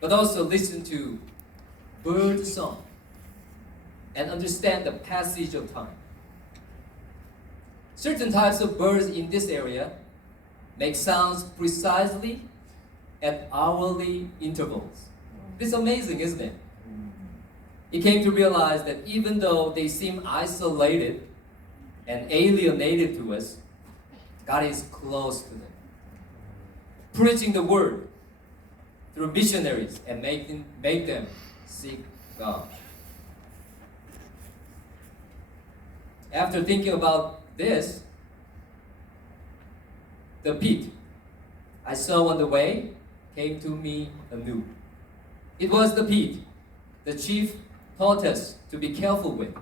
but also listen to bird song and understand the passage of time. Certain types of birds in this area make sounds precisely at hourly intervals. This is amazing, isn't it? He came to realize that even though they seem isolated and alienated to us, God is close to them, preaching the word through missionaries and make them seek God. After thinking about this, the pit I saw on the way came to me anew. It was the pit the chief taught us to be careful with.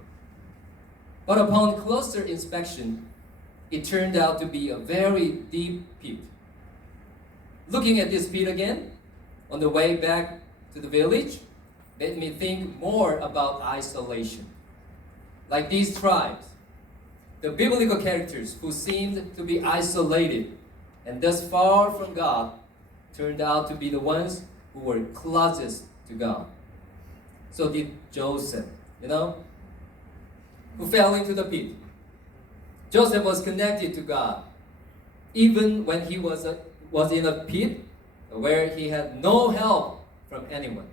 But upon closer inspection, it turned out to be a very deep pit. Looking at this pit again, on the way back to the village, made me think more about isolation. Like these tribes, the biblical characters who seemed to be isolated and thus far from God turned out to be the ones who were closest to God. So did Joseph, who fell into the pit. Joseph was connected to God, even when he was in a pit where he had no help from anyone.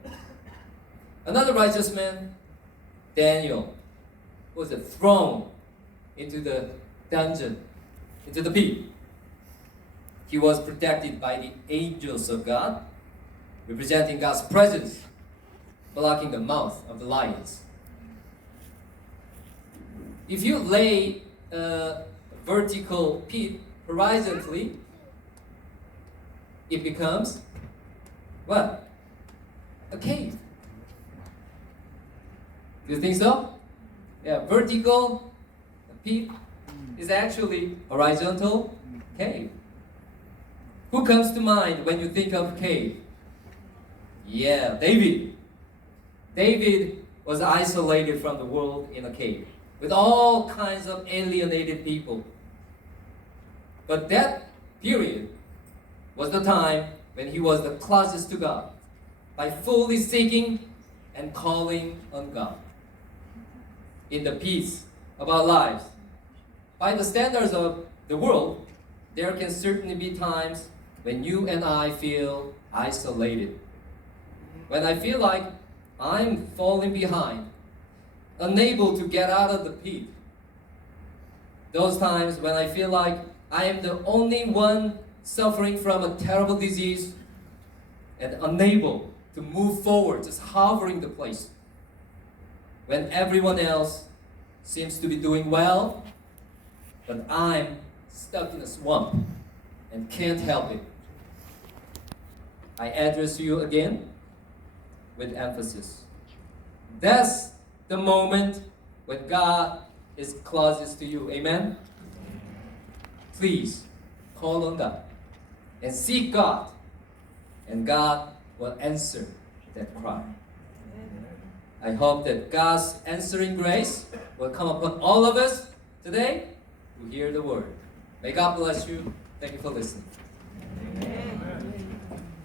Another righteous man, Daniel, was thrown into the dungeon, into the pit. He was protected by the angels of God, representing God's presence, blocking the mouth of the lions. If you lay a vertical pit horizontally, it becomes what? A cave. Do you think so? Yeah, vertical pit is actually horizontal cave. Who comes to mind when you think of cave? Yeah, David. David was isolated from the world in a cave with all kinds of alienated people. But that period was the time when he was the closest to God by fully seeking and calling on God. In the peace of our lives, by the standards of the world, there can certainly be times when you and I feel isolated. When I feel like I'm falling behind, unable to get out of the pit. Those times when I feel like I am the only one suffering from a terrible disease and unable to move forward, just hovering the place. When everyone else seems to be doing well, but I'm stuck in a swamp and can't help it. I address you again with emphasis. That's the moment when God is closest to you. Amen? Please call on God and seek God, and God will answer that cry. I hope that God's answering grace will come upon all of us today to hear the word. May God bless you. Thank you for listening.